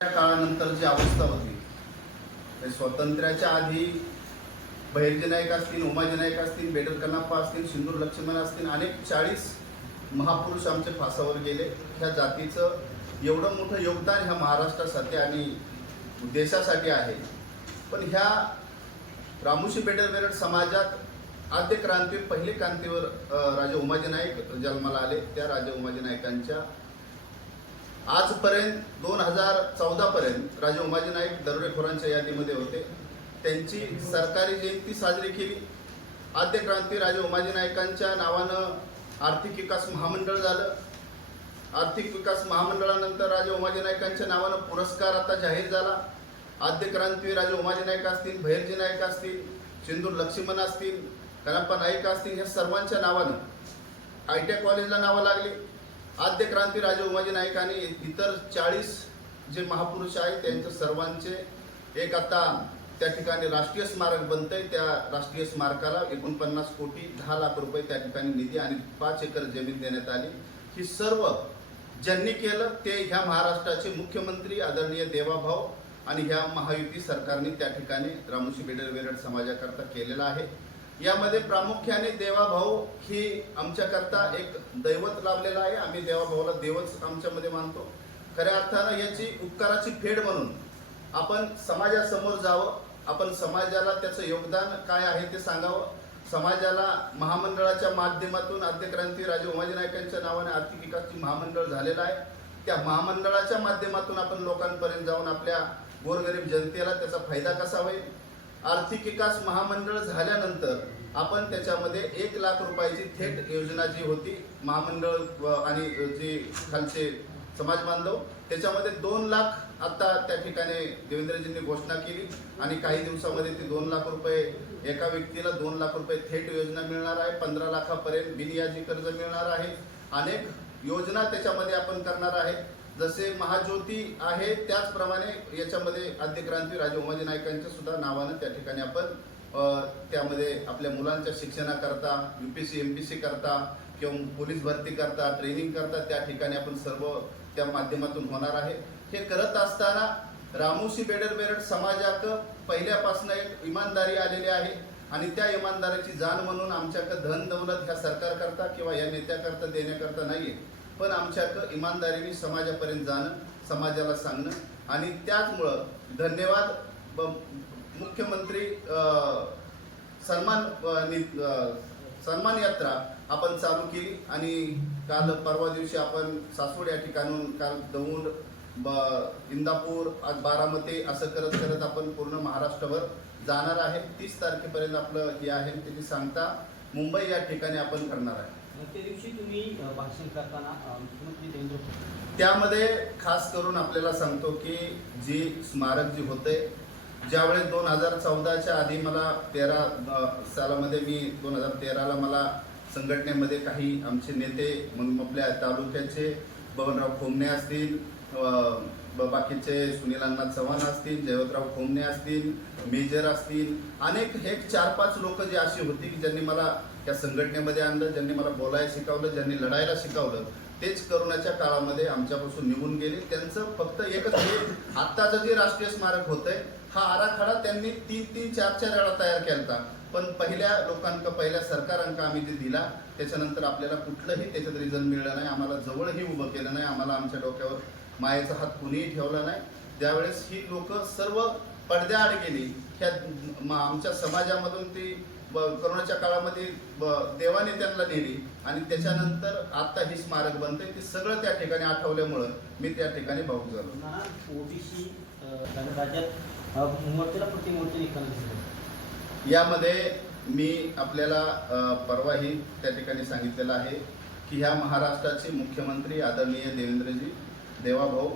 त्या काळानंतर जी अवस्था होती स्वातंत्र्याच्या आधी बहिर्जी नाईक असतील उमाजी नायक असतील बेडर कन्नाप्पा असतील सिंदूर लक्ष्मण असतील अनेक चाळीस महापुरुष आमचे फासावर गेले. ह्या जातीचं एवढं मोठं योगदान ह्या महाराष्ट्रासाठी आणि देशासाठी आहे. पण ह्या रामोशी बेडर बेरड समाजात आद्य क्रांती पहिले क्रांतीवर राजा उमाजी नाईक जन्माला आले. त्या राजा उमाजी नायकांच्या आजपर्यंत दोन हजार चौदा पर्यंत राजे उमाजी नाईक दरोडेखोरांच्या यादीमध्ये होते. त्यांची सरकारी जयंती साजरी केली. आद्य क्रांती राजे उमाजी नाईकांच्या नावानं आर्थिक विकास महामंडळ झालं. आर्थिक विकास महामंडळानंतर राजे उमाजी नाईकांच्या नावानं पुरस्कार आता जाहीर झाला. आद्य क्रांती राजे उमाजी नाईक असतील भैरजी नाईक असतील सिंदूर लक्ष्मण असतील कनप्पा नाईक असतील ह्या सर्वांच्या नावानं आय टी आय कॉलेजला नावं लागली. आद्य क्रांती राजे उमाजी नाईक आणि इतर चाळीस जे महापुरुष आहेत त्यांचे सर्वांचे एक आता त्या ठिकाणी राष्ट्रीय स्मारक बनतंय. त्या राष्ट्रीय स्मारकाला एकोणपन्नास कोटी दहा लाख रुपये त्या ठिकाणी निधी आणि पाच एकर जमीन देण्यात आली. ही सर्व ज्यांनी केलं ते ह्या महाराष्ट्राचे मुख्यमंत्री आदरणीय देवाभाऊ आणि ह्या महायुती सरकारने त्या ठिकाणी रामोशी बेडर वेरड समाजाकरता केलेला आहे. यामध्ये प्रामुख्याने देवाभाऊ ही आमच्याकरता एक दैवत लाभलेला आहे. आम्ही देवाभाऊला देवच आमच्यामध्ये मानतो. खऱ्या अर्थानं याची उपकाराची फेड म्हणून आपण समाजासमोर जावं. आपण समाजाला त्याचं योगदान काय आहे ते सांगावं. समाजाला महामंडळाच्या माध्यमातून आद्यक्रांती राजे उमाजी नाईकांच्या नावाने आर्थिक विकासची महामंडळ झालेलं आहे. त्या महामंडळाच्या माध्यमातून आपण लोकांपर्यंत जाऊन आपल्या गोरगरीब जनतेला त्याचा फायदा कसा होईल? आर्थिक विकास महामंडळ झाल्यानंतर आपण त्याच्यामध्ये एक लाख रुपयाची थेट योजना जी होती महामंडळ आणि जी खालचे समाज बांधव त्याच्यामध्ये दोन लाख आता त्या ठिकाणी देवेंद्रजींनी घोषणा केली आणि काही दिवसामध्ये ती दोन लाख रुपये एका व्यक्तीला दोन लाख रुपये थेट योजना मिळणार आहे पंधरा लाखापर्यंत बिनयाजी कर्ज मिळणार आहे. अनेक योजना त्याच्यामध्ये आपण करणार आहे. जसे महाज्योती आहे त्याचप्रमाणे याच्यामध्ये आद्यक्रांती राजे उमाजी नायकांच्या सुद्धा नावानं त्या ठिकाणी आपण त्यामध्ये आपल्या मुलांच्या शिक्षणाकरता U P C M P C करता किंवा पोलीस भरती करता ट्रेनिंग करता त्या ठिकाणी आपण सर्व त्या माध्यमातून होणार आहे. हे करत असताना रामोशी बेडर बेरड समाजाक पहिल्यापासून एक इमानदारी आलेली आहे आणि त्या इमानदारीची जाण म्हणून आमच्याकडे धन दौलत ह्या सरकारकरता किंवा या नेत्याकरता देण्याकरता आहे पण आमच्याकडं इमानदारीने समाजापर्यंत जाणं समाजाला सांगणं आणि त्याचमुळं धन्यवाद ब- मुख्यमंत्री सन्मान सन्मान यात्रा आपण चालू केली आणि काल परवा दिवशी आपण सासवड या ठिकाणून काल दौंड ब- इंदापूर आज बारामती असं करत करत आपण पूर्ण महाराष्ट्रभर जाणार आहे. तीस तारखेपर्यंत आपलं हे आहे त्याची सांगता मुंबई या ठिकाणी आपण करणार आहे. त्यामध्ये खास करून आपल्याला सांगतो की जी स्मारक जी होते ज्यावेळेस दोन हजार चौदाच्या आधी मला तेरा सालामध्ये मी दोन हजार तेराला मला संघटनेमध्ये काही आमचे नेते म्हणून आपल्या तालुक्याचे बबनराव खोमणे असतील बाकीचे सुनील अण्णा चव्हाण असतील जयवतराव खोमणे असतील मेजर असतील अनेक हे चार पाच लोक जी अशी होती की ज्यांनी मला त्या संघटनेमध्ये आणलं ज्यांनी मला बोलायला शिकवलं ज्यांनी लढायला शिकवलं तेच करोनाच्या काळामध्ये आमच्यापासून निघून गेले. त्यांचं फक्त एकच हे आत्ताचं जे राष्ट्रीय स्मारक होतंय हा आराखडा त्यांनी तीन तीन चार चार वेळा तयार केला पण पहिल्या लोकांक पहिल्या सरकारांक आम्ही ते दिला त्याच्यानंतर आपल्याला कुठलंही त्याच्यात रिझन मिळलं नाही. आम्हाला जवळही उभं केलं नाही. आम्हाला आमच्या डोक्यावर मायेचा हात कुणीही ठेवला नाही. त्यावेळेस ही लोक सर्व पडद्याआड गेली. ह्या म- आमच्या समाजामधून ती करोनाच्या काळामध्ये ब- देवाने त्यांना नेली आणि त्याच्यानंतर आता ही स्मारक बनते ते सगळं त्या ठिकाणी आठवल्यामुळं मी त्या ठिकाणी भाऊक झालो ओबीसी. यामध्ये मी आपल्याला परवाही त्या ठिकाणी सांगितलेलं आहे की ह्या महाराष्ट्राचे मुख्यमंत्री आदरणीय देवेंद्रजी देवाभाऊ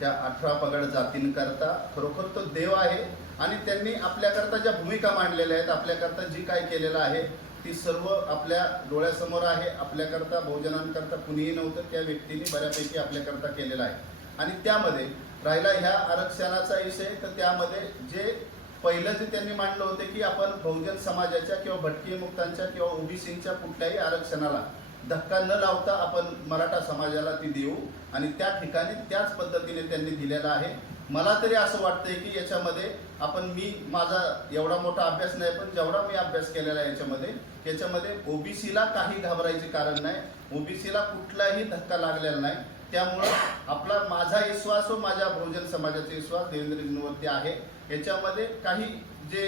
त्या अठरा पगड जातींकरता खरोखर तो देव आहे आणि त्यांनी आपल्याकरता ज्या भूमिका मांडलेल्या आहेत आपल्याकरता जी काय केलेलं आहे ती सर्व आपल्या डोळ्यासमोर आहे. आपल्याकरता बहुजनांकरता कुणीही नव्हतं त्या व्यक्तीने बऱ्यापैकी आपल्याकरता केलेलं आहे. आणि त्यामध्ये राहिला ह्या आरक्षणाचा विषय तर त्यामध्ये जे पहिलं जे त्यांनी मांडलं होतं की आपण बहुजन समाजाच्या किंवा भटकी मुक्तांच्या किंवा ओबीसीच्या कुठल्याही आरक्षणाला धक्का न लावता आपण मराठा समाजाला ती देऊ. आणि त्या ठिकाणी त्याच पद्धतीने त्यांनी दिलेला आहे. मला तरी असं वाटतंय की याच्यामध्ये आपण मी माझा एवढा मोठा अभ्यास नाही पण जेवढा मी अभ्यास केलेला आहे याच्यामध्ये याच्यामध्ये ओबीसीला काही घाबरायचे कारण नाही. ओबीसीला कुठलाही धक्का लागलेला नाही. त्यामुळं आपला माझा विश्वास व माझ्या बहुजन समाजाचा विश्वास देवेंद्रजींवरती आहे. याच्यामध्ये काही जे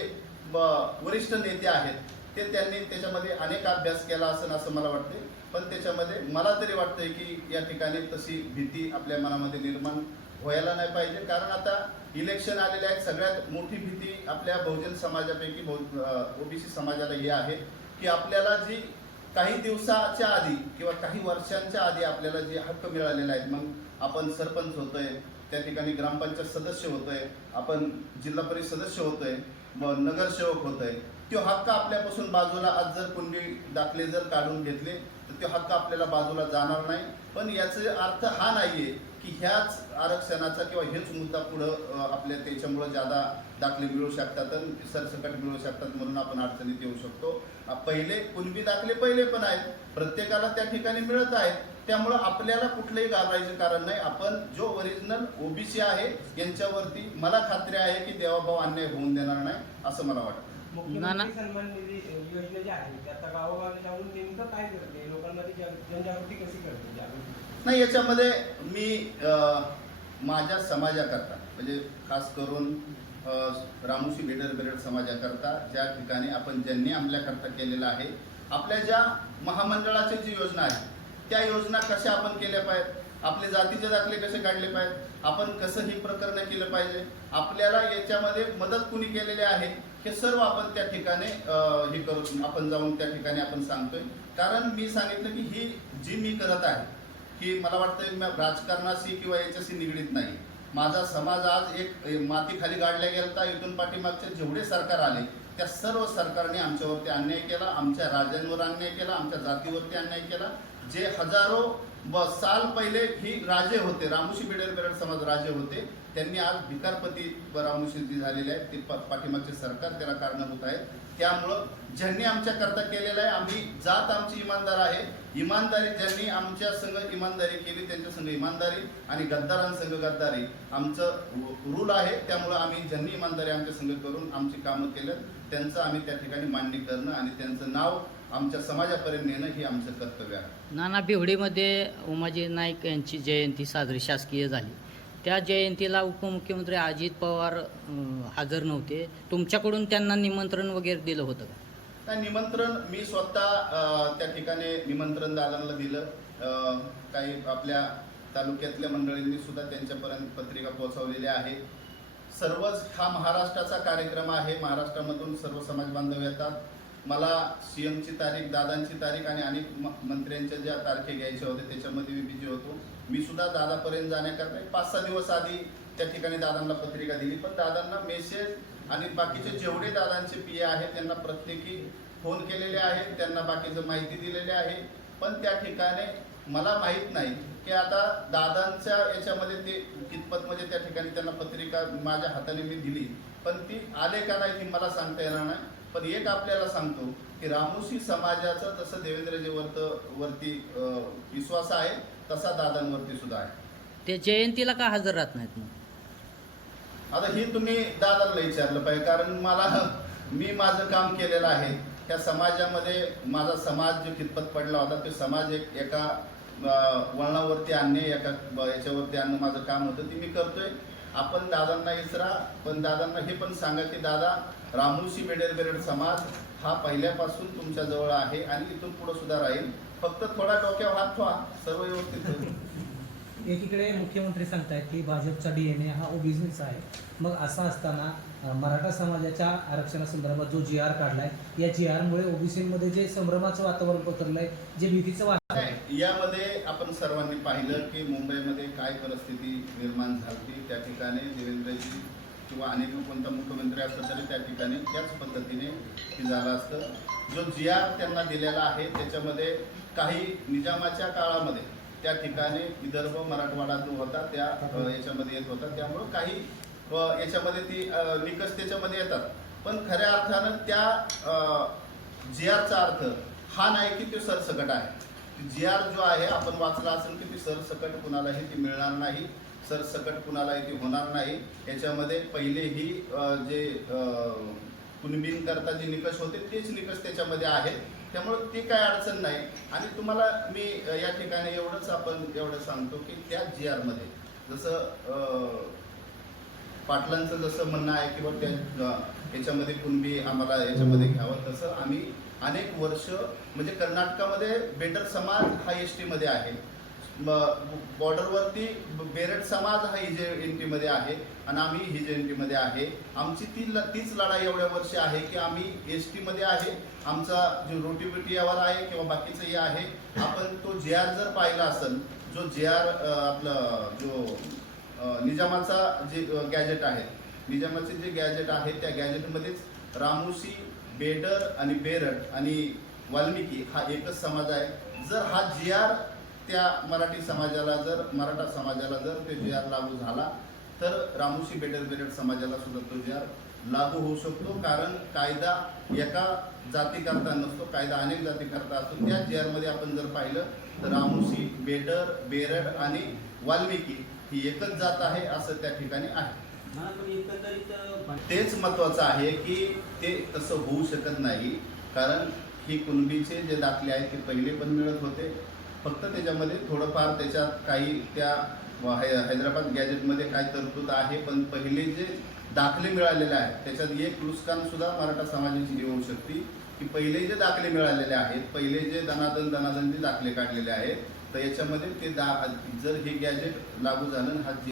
ब- वरिष्ठ नेते आहेत ते त्यांनी त्याच्यामध्ये अनेक अभ्यास केला असेल असं मला वाटते पण त्याच्यामध्ये मला तरी वाटतंय की या ठिकाणी तशी भीती आपल्या मनामध्ये निर्माण व्हायला नाही पाहिजे. कारण आता इलेक्शन आलेले आहेत. सगळ्यात मोठी भीती आपल्या बहुजन समाजापैकी बहु ओबीसी समाजाला ही आहे की आपल्याला जी काही दिवसाच्या आधी किंवा काही वर्षांच्या आधी आपल्याला जे हक्क मिळालेले आहेत मग आपण सरपंच होतोय त्या ठिकाणी ग्रामपंचायत सदस्य होतोय आपण जिल्हा परिषद सदस्य होतोय मग नगरसेवक होतोय तो हक्क आपल्यापासून बाजूला आज जर कुंडी दाखले जर काढून घेतले तर तो हक्क आपल्याला बाजूला जाणार नाही. पण याचा अर्थ हा नाहीये की ह्याच आरक्षणाचा किंवा हेच मुद्दा पुढं आपल्या त्याच्यामुळं ज्यादा दाखले मिळू शकतात आणि सरसकट मिळू शकतात म्हणून आपण अडचणीत येऊ शकतो. पहिले कुणबी दाखले पहिले पण आहेत. प्रत्येकाला त्या ठिकाणी मिळत आहेत. त्यामुळं आपल्याला कुठलंही घाबरायचं कारण नाही. आपण जो ओरिजिनल ओबीसी आहे यांच्यावरती मला खात्री आहे की देवाभाव अन्याय होऊन देणार नाही असं मला वाटतं. मुख्यमंत्री सन्मान निधी योजना जी आहे ती आता गावोगावी जाऊन नेमकं काय करते? लोकांमध्ये जन- जनजागृती कशी करते जागृती? नाही याच्यामध्ये मी अ, माझ्या समाजाकरता म्हणजे खास करून अ, रामोशी बेडर बेरड समाजाकरता ज्या ठिकाणी आपण ज्यांनी आपल्याकरता केलेलं आहे आपल्या ज्या महामंडळाची जी योजना आहे त्या योजना कशा आपण केल्या पाहिजेत? आपले जातीचे दाखले कसे काढले पाहिजेत? आपण कसं ही प्रकरणं केलं पाहिजे? आपल्याला याच्यामध्ये मदत कुणी केलेली आहे? हे सर्व आपण त्या ठिकाणी हे करू आपण जाऊन त्या ठिकाणी आपण सांगतोय. कारण मी सांगितलं की ही जी मी करत आहे की मला वाटतं राजकारणाशी किंवा याच्याशी निगडीत नाही. माझा समाज आज एक मातीखाली माती खाली गाडल्या गेलता इथून पाठीमागचे जेवढे सरकार आले त्या सर्व सरकारने आमच्यावरती अन्याय केला आमच्या राजांवर अन्याय केला आमच्या जातीवरती अन्याय केला. जे हजारो साल पहिले ही राजे होते रामोशी बेडर बेरड समाज राजे होते. त्यांनी आज भिकारपती व झालेले आहेत. ते प- पाठीमागचे सरकार त्याला कारणीभूत आहे त्यामुळं ज्यांनी आमच्याकरता केलेलं आहे आम्ही जात आमची इमानदार आहे. इमानदारी ज्यांनी आमच्या संघ इमानदारी केली त्यांच्या संघ इमानदारी आणि गद्दारांसंघ गद्दारी. आमचं रूल आहे त्यामुळं आम्ही ज्यांनी इमानदारी आमच्या संघ करून आमची कामं केलं त्यांचं आम्ही त्या ठिकाणी मान्य करणं आणि त्यांचं नाव आमच्या समाजापर्यंत नेणं हे आमचं कर्तव्य आहे. नाना बेवडीमध्ये उमाजी नाईक यांची जयंती साजरी शासकीय झाली. त्या जयंतीला उपमुख्यमंत्री अजित पवार अं, हजर नव्हते. तुमच्याकडून त्यांना निमंत्रण वगैरे दिलं होतं का? नाही निमंत्रण मी स्वतः अ, त्या ठिकाणी निमंत्रण दादांना दिलं. अ, काही आपल्या तालुक्यातल्या मंडळींनी सुद्धा त्यांच्यापर्यंत पत्रिका पोहोचवलेल्या आहे सर्वच हा महाराष्ट्राचा कार्यक्रम आहे. महाराष्ट्रामधून सर्व समाज बांधव येतात. मला सी एमची तारीख दादांची तारीख आणि अनेक म- मंत्र्यांच्या ज्या तारखे घ्यायच्या होत्या त्याच्यामध्ये मी बिझी होतो. मी सुद्धा दादापर्यंत जाण्याकरता एक पाच सहा दिवस आधी त्या ठिकाणी दादांना पत्रिका दिली. पण दादांना मेसेज आणि बाकीचे जेवढे दादांचे पी आहेत त्यांना प्रत्येकी फोन केलेले आहेत त्यांना बाकीचं माहिती दिलेली आहे. पण त्या ठिकाणी मला माहीत नाही की आता दादांच्या याच्यामध्ये ते कितपत म्हणजे त्या ठिकाणी त्यांना पत्रिका माझ्या हाताने मी दिली. पण ती आले का नाही ती मला सांगता येणार नाही. पण एक आपल्याला सांगतो की रामोशी समाजाचं जसं देवेंद्रजी वर्त वरती विश्वास आहे तसा दादांवरती सुद्धा आहे. ते जयंतीला का हजर राहत नाहीत मग? आता हे तुम्ही दादाला विचारलं पाहिजे कारण मला मी माझं काम केलेलं आहे. त्या समाजामध्ये माझा समाज जो कितपत पडला होता तो समाज एक एका वळणावरती आणणे एका याच्यावरती आणणं माझं काम होतं ते मी करतोय. आपण दादांना इसरा पण दादांना हे पण सांगा की दादा रामोशी बेडेर बेरेड समाज हा पहिल्यापासून तुमच्या जवळ आहे आणि इथून पुढे सुद्धा राहील. फक्त थोडा डोक्यावर हात ठेवा सर्व व्यवस्थित. एकीकडे मुख्यमंत्री सांगतायत की भाजपचा डीएनए हा ओबीसीचा आहे. मग असं असताना मराठा समाजाच्या आरक्षणासंदर्भात जो जी आर काढलाय या जी आरमुळे ओबीसीमध्ये जे संभ्रमाचं वातावरण पसरलंय जे भीतीचं वातावरण यामध्ये आपण सर्वांनी पाहिलं की मुंबईमध्ये काय परिस्थिती निर्माण झाली त्या ठिकाणी देवेंद्रजी किंवा अनेक कोणता मुख्यमंत्री असतात तरी त्या ठिकाणी त्याच पद्धतीने हे झालं असतं. जो जी आर त्यांना दिलेला आहे त्याच्यामध्ये काही निजामाच्या काळामध्ये त्या ठिकाणी विदर्भ मराठवाडा जो होता त्या याच्यामध्ये येत होता. त्यामुळं काही याच्यामध्ये ती निकष त्याच्यामध्ये येतात. पण खऱ्या अर्थानं त्या जी आरचा अर्थ हा नाही की तो सरसकट आहे. जी आर जो आहे आपण वाचला असेल की ती सरसकट कुणालाही ती मिळणार नाही. सरसकट कुणालाही इथे होणार नाही. याच्यामध्ये पहिलेही ही जे कुणबींकरता जे निकष होते तेच निकष त्याच्यामध्ये आहेत. त्यामुळं ती काय अडचण नाही. आणि तुम्हाला मी या ठिकाणी एवढंच आपण एवढं सांगतो की त्या जी आरमध्ये जसं पाटलांचं जसं म्हणणं आहे किंवा त्या याच्यामध्ये कुणबी आम्हाला याच्यामध्ये घ्यावं तसं आम्ही अनेक वर्ष म्हणजे कर्नाटकामध्ये बेटर समाज हा एस टीमध्ये आहे. बॉर्डरवरती बेरट समाज हा हिजे एन टीमध्ये आहे आणि आम्ही हिजे एन टीमध्ये आहे. आमची ती ल- तीच लढाई एवढ्या वर्षी आहे की आम्ही एस टीमध्ये आहे. आमचा जो रोटीबिटी यावर आहे किंवा बाकीचं हे आहे आपण तो जे आर जर पाहिला असेल जो जे आर आपलं जो निजामाचा जे गॅजेट आहे निजामाचे जे गॅजेट आहे त्या गॅजेटमध्येच रामोशी बेडर आणि बेरट आणि वाल्मिकी हा एकच समाज आहे. जर हा जी आर त्या मराठी समाजाला जर मराठा समाजाला जर ते जी आर लागू झाला तर रामोशी बेडर बेरड समाजाला सुद्धा तो जी आर लागू होऊ शकतो. कारण कायदा एका जातीकरता नसतो कायदा अनेक जातीकरता असतो. त्या जी आरमध्ये आपण जर पाहिलं तर रामोशी बेडर बेरड आणि वाल्मिकी ही एकच जात आहे असं त्या ठिकाणी आहे. तेच महत्वाचं आहे की ते तसं होऊ शकत नाही. कारण ही कुणबीचे जे दाखले आहेत ते पहिले पण मिळत होते. फक्त त्याच्यामध्ये थोडंफार त्याच्यात काही त्या है- हैदराबाद गॅजेटमध्ये काय तरतूद आहे पण पहिले जे दाखले मिळालेले आहेत त्याच्यात एक नुकसान सुद्धा मराठा समाजाची होऊ शकते. की पहिले जे दाखले मिळालेले आहेत पहिले जे दनादन दनादन जे दाखले काढलेले आहेत तर याच्यामध्ये ते दा जर हे गॅजेट लागू झालं हा